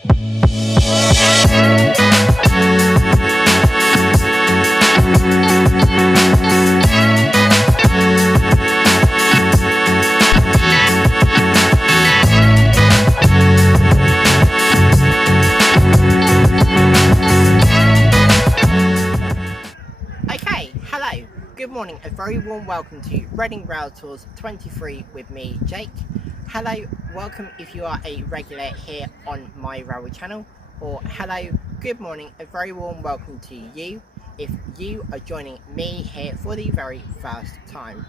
Okay, hello, good morning, a very warm welcome to Reading Rail Tours 23 with me, Jake. Hello, welcome if you are a regular here on my railway channel, or hello, good morning, a very warm welcome to you if you are joining me here for the very first time.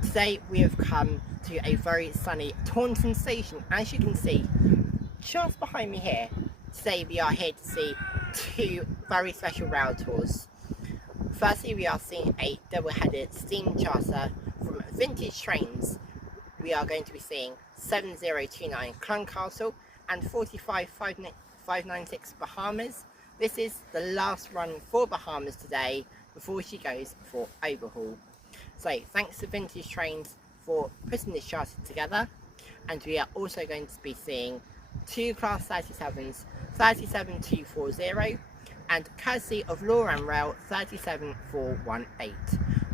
Today we have come to a very sunny Taunton station, as you can see just behind me here. Today we are here to see two very special rail tours. Firstly, we are seeing a double-headed steam charter from Vintage Trains. We are going to be seeing 7029 Clun and 45596 Bahamas. This is the last run for Bahamas today before she goes for overhaul. So thanks to Vintage Trains for putting this charter together, and we are also going to be seeing two Class 37s, 37240, and courtesy of Loran Rail 37418.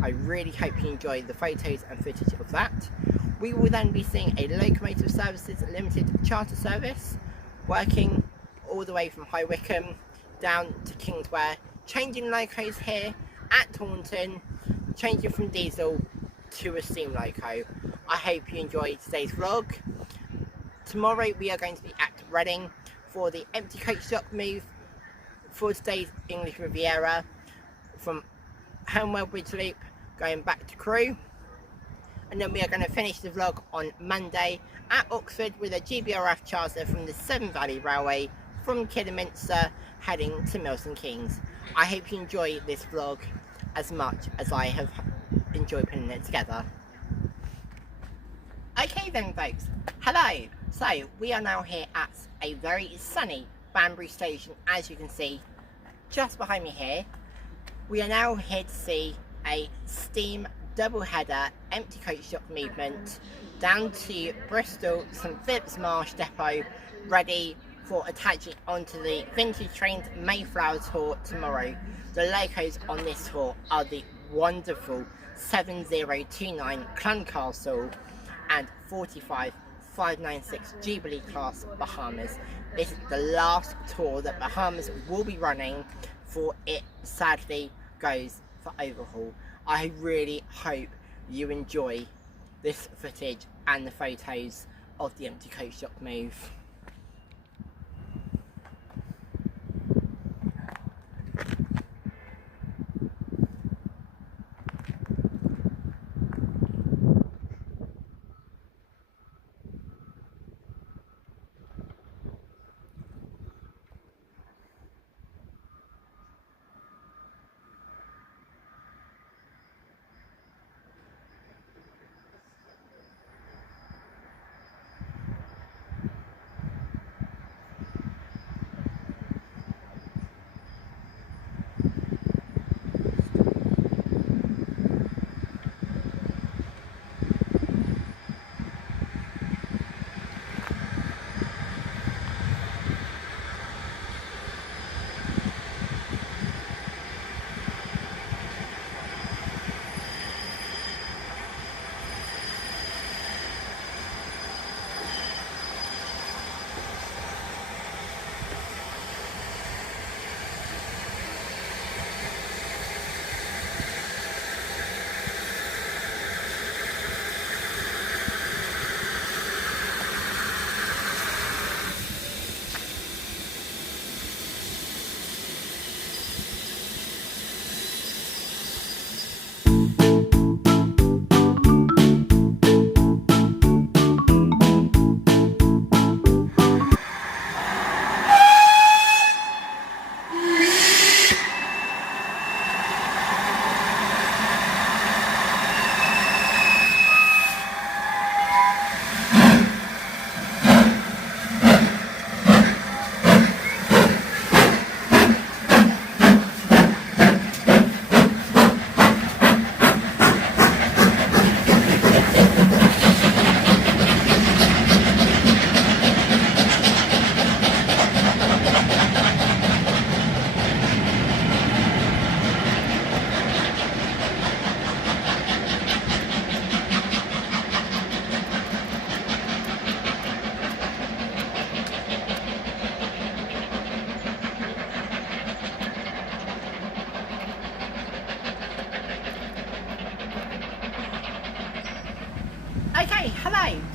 I really hope you enjoy the photos and footage of that. We will then be seeing a Locomotive Services Limited charter service working all the way from High Wycombe down to Kingswear, changing locos here at Taunton, changing from diesel to a steam loco. I hope you enjoyed today's vlog. Tomorrow we are going to be at Reading for the empty coach dock move for today's English Riviera from Hanwell Bridge Loop going back to Crewe, and then we are going to finish the vlog on Monday at Oxford with a GBRF charter from the Severn Valley Railway from Kidderminster heading to Milton Keynes. I hope you enjoy this vlog as much as I have enjoyed putting it together. Okay then folks, hello! So we are now here at a very sunny Banbury Station, as you can see just behind me here. We are now here to see a steam double-header empty coach dock movement down to Bristol St Phillips Marsh depot, ready for attaching onto the Vintage Trains Mayflower tour tomorrow. The locos on this tour are the wonderful 7029 Clun and 45596 Jubilee class Bahamas. This is the last tour that Bahamas will be running before it sadly goes for overhaul. I really hope you enjoy this footage and the photos of the empty coach dock move.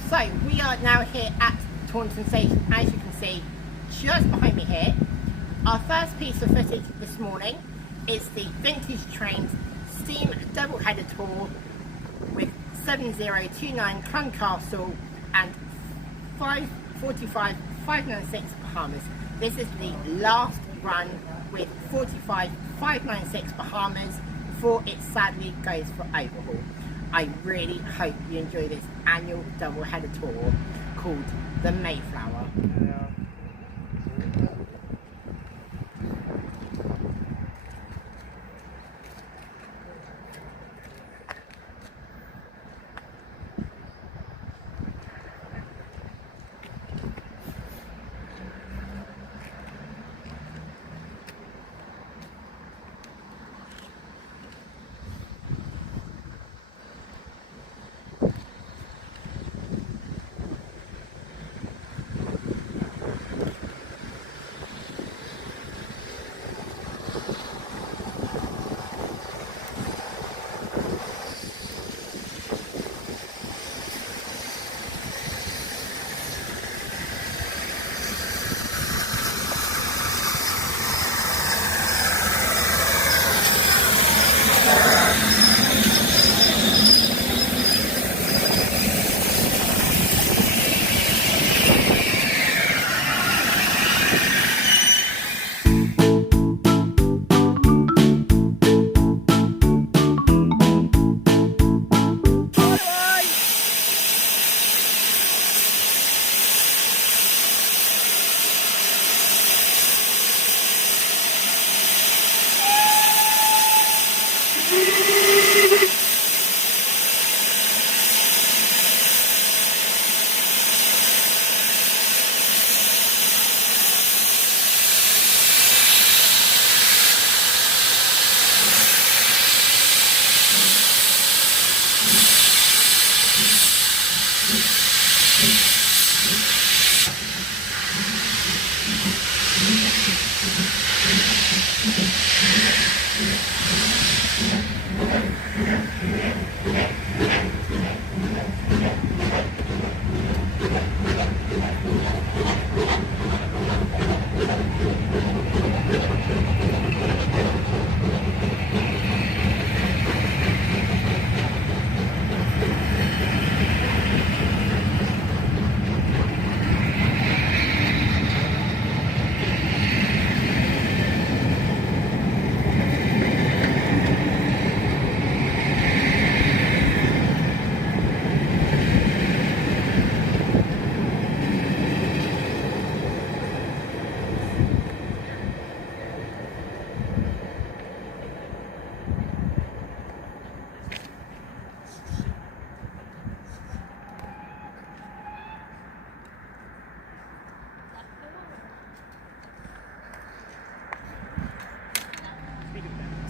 So we are now here at Taunton Station, as you can see just behind me here. Our first piece of footage this morning is the Vintage Trains steam double-header tour with 7029 Clun Castle and 545 596 Bahamas. This is the last run with 45 596 Bahamas before it sadly goes for overhaul. I really hope you enjoy this annual double-header tour called the Mayflower.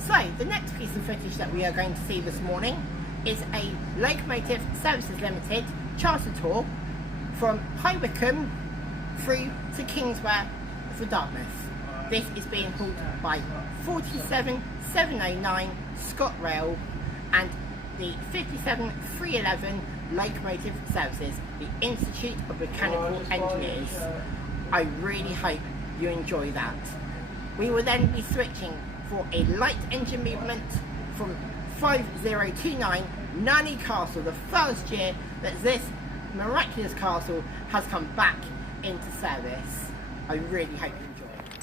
So the next piece of footage that we are going to see this morning is a Locomotive Services Limited charter tour from High Wycombe through to Kingswear for Dartmouth. This is being hauled by 47709 ScotRail and the 57311 Locomotive Services, the Institute of Mechanical Engineers. I really hope you enjoy that. We will then be switching for a light engine movement from 5029 Nanny Castle, the first year that this miraculous castle has come back into service. I really hope you enjoy it.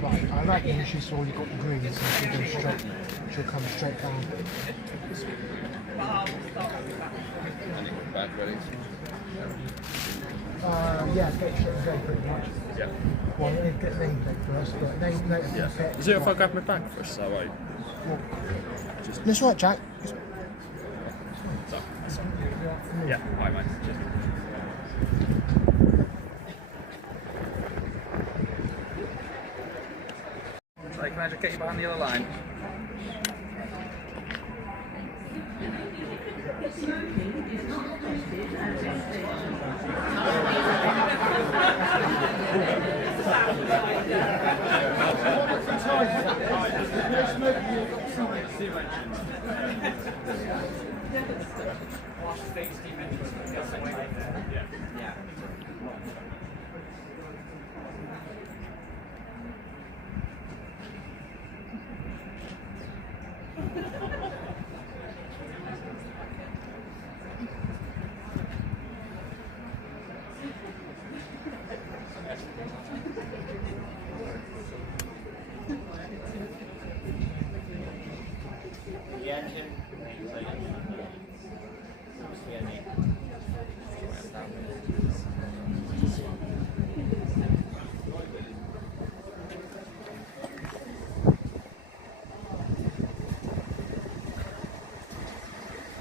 Right, I reckon she saw you got the greens and she'll come straight down. Back ready? Yeah, get straight and go pretty much. Yeah. Well, you need to get name plate first, but name plate and Yeah. fit. Is it if I grab my bag first? So I Just... That's right, Jack. yeah, I might. Right, can I just get you behind the other line?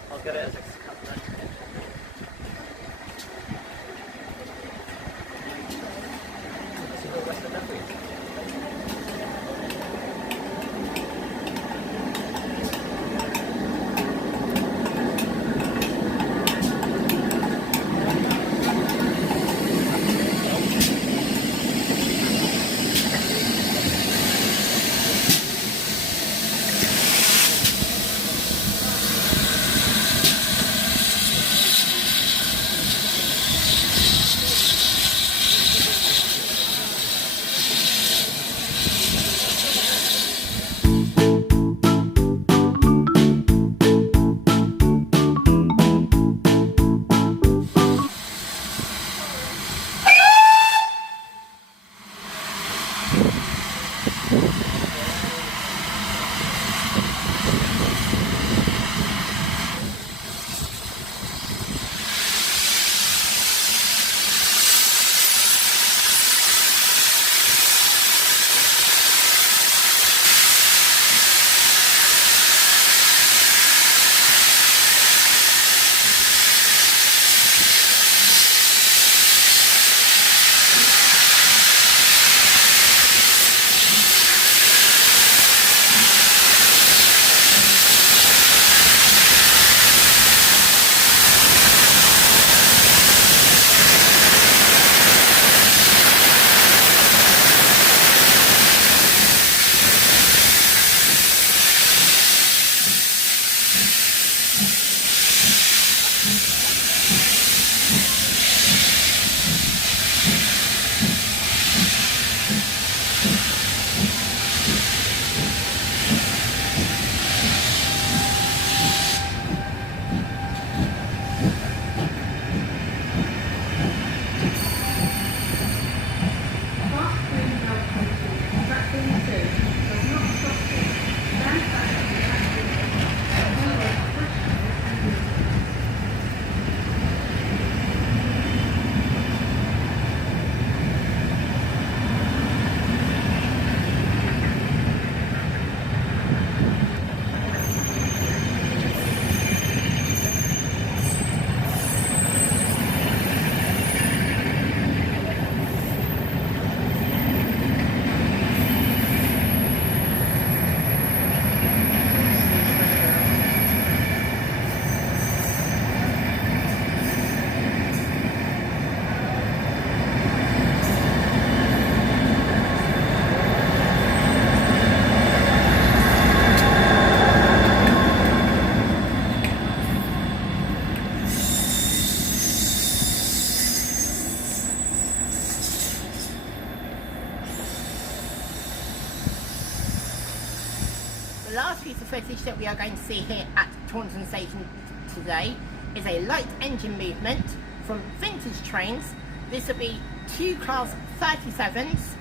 I'll get it as a couplet. The last piece of footage that we are going to see here at Taunton Station today is a light engine movement from vintage trains. This will be 2 Class 37s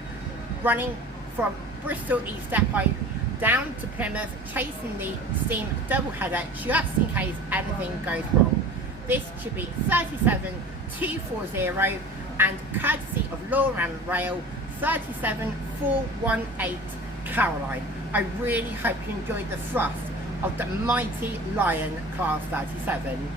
running from Bristol East Depot down to Plymouth, chasing the steam doubleheader just in case anything goes wrong. This should be 37240 and courtesy of Loram Rail 37418 Caroline. I really hope you enjoyed the thrust of the mighty Lion Class 37.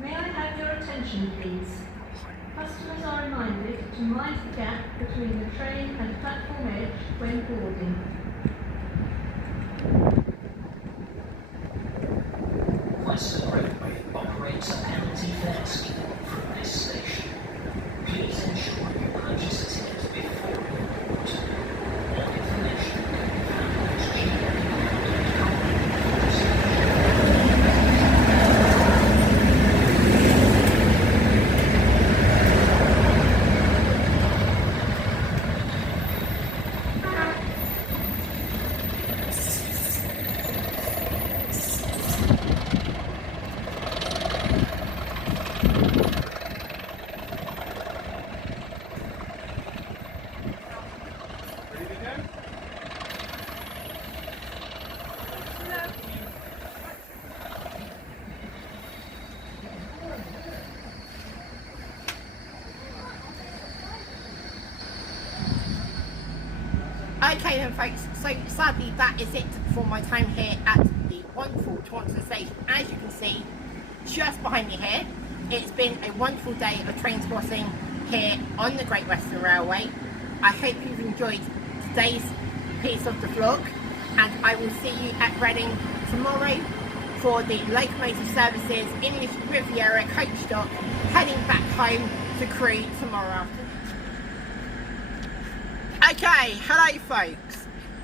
May I have your attention, please? Customers are reminded to mind the gap between the train and platform edge when boarding. Western Railway operates a penalty fare scheme from this station. Please ensure you purchase a ticket before you board. More information can be found at gmail.com. Okay then folks, so sadly that is it for my time here at the wonderful Taunton station. As you can see, just behind me here, it's been a wonderful day of train spotting here on the Great Western Railway. I hope you've enjoyed today's piece of the vlog, and I will see you at Reading tomorrow for the Locomotive Services English Riviera coach stop, heading back home to Crewe tomorrow afternoon. Okay, hello folks.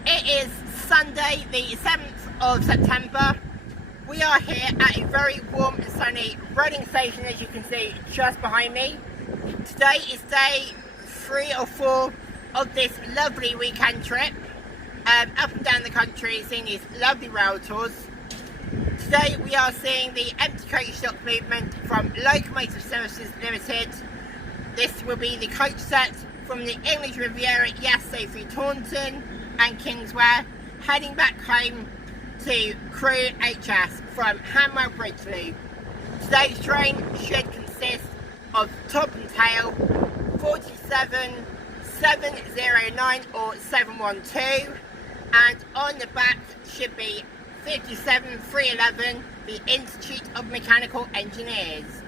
It is Sunday the 7th of September. We are here at a very warm and sunny Reading station, as you can see just behind me. Today is day 3 or 4 of this lovely weekend trip up and down the country, seeing these lovely rail tours. Today we are seeing the empty coach stock movement from Locomotive Services Limited. This will be the coach set from the English Riviera yesterday through Taunton and Kingswear, heading back home to Crewe HS from Hanwell Bridge Loop. Today's train should consist of top and tail 47709 or 712, and on the back should be 57311, the Institute of Mechanical Engineers.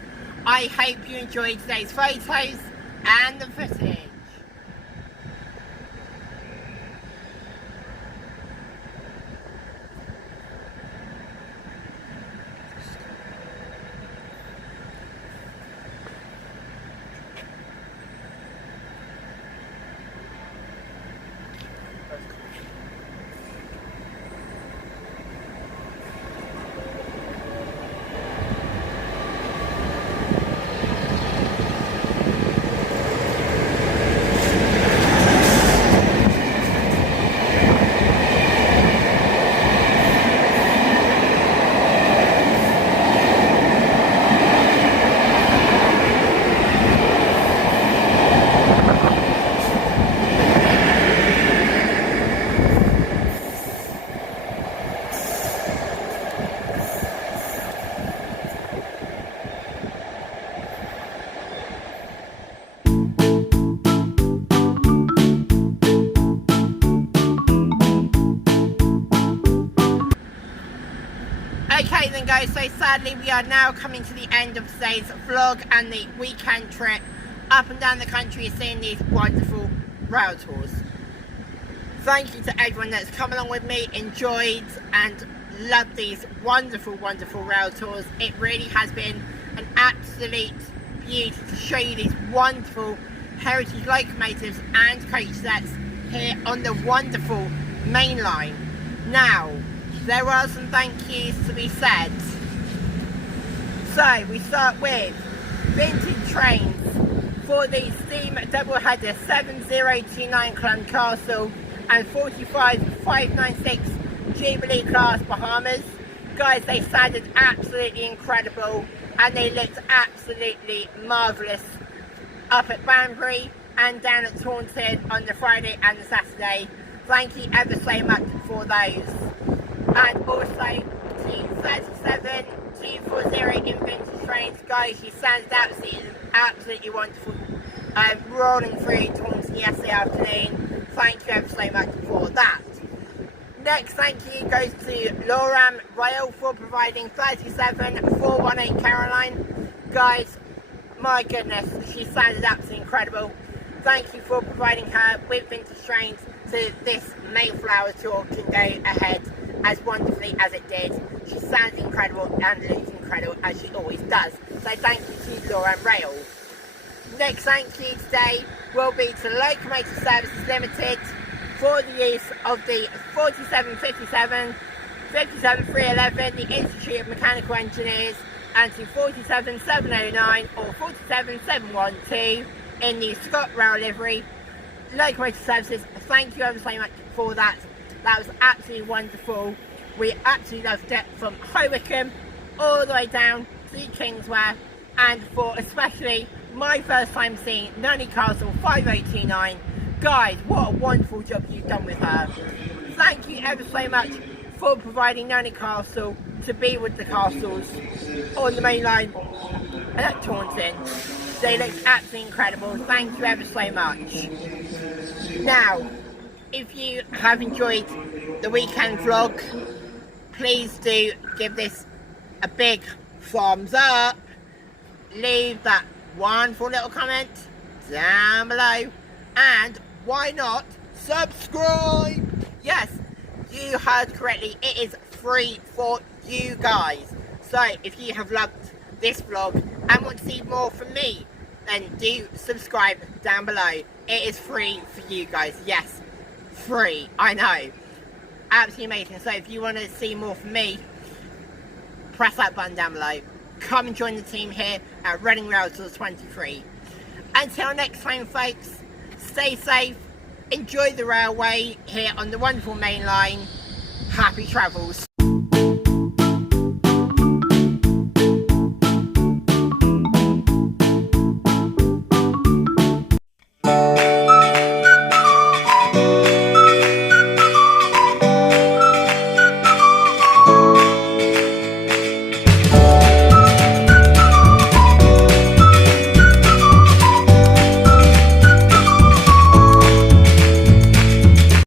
I hope you enjoyed today's photos and the footage. Okay then guys, so sadly we are now coming to the end of today's vlog and the weekend trip up and down the country seeing these wonderful rail tours. Thank you to everyone that's come along with me, enjoyed and loved these wonderful rail tours. It really has been an absolute beauty to show you these wonderful heritage locomotives and coach sets here on the wonderful mainline. Now, there are some thank yous to be said. So we start with Vintage Trains for the steam doubleheader 7029 Clun Castle and 45596 Jubilee class Bahamas. Guys, they sounded absolutely incredible and they looked absolutely marvellous up at Banbury and down at Taunton on the Friday and the Saturday. Thank you ever so much for those. And also to 37 240 in Vintage Trains. Guys, she sounded absolutely wonderful. Rolling through Taunton yesterday afternoon. Thank you ever so much for that. Next thank you goes to Loram Rail for providing 37 418 Caroline. Guys, my goodness, she sounded absolutely incredible. Thank you for providing her with Vintage Trains so this Mayflower tour can go ahead as wonderfully as it did. She sounds incredible and looks incredible as she always does. So thank you to Loram Rail. Next thank you today will be to Locomotive Services Limited for the use of the 4757, 57311, the Institute of Mechanical Engineers, and to 47709 or 47712 in the Scott Rail livery. Locomotive Services, thank you ever so much for that. That was absolutely wonderful. We absolutely loved it from Wycombe all the way down to Kingswear, and for especially my first time seeing Nunny Castle 5029. Guys, what a wonderful job you've done with her. Thank you ever so much for providing Nunny Castle to be with the castles on the main line at Taunton. They looked absolutely incredible. Thank you ever so much. Now, if you have enjoyed the weekend vlog, please do give this a big thumbs up. Leave that wonderful little comment down below, and why not subscribe? Yes, you heard correctly, it is free for you guys. So if you have loved this vlog and want to see more from me, then do subscribe down below. It is free for you guys. Yes, free, I know, absolutely amazing. So if you want to see more from me, press that button down below. Come and join the team here at Reading Rail Tours 23. Until next time folks, stay safe, enjoy the railway here on the wonderful main line. Happy travels.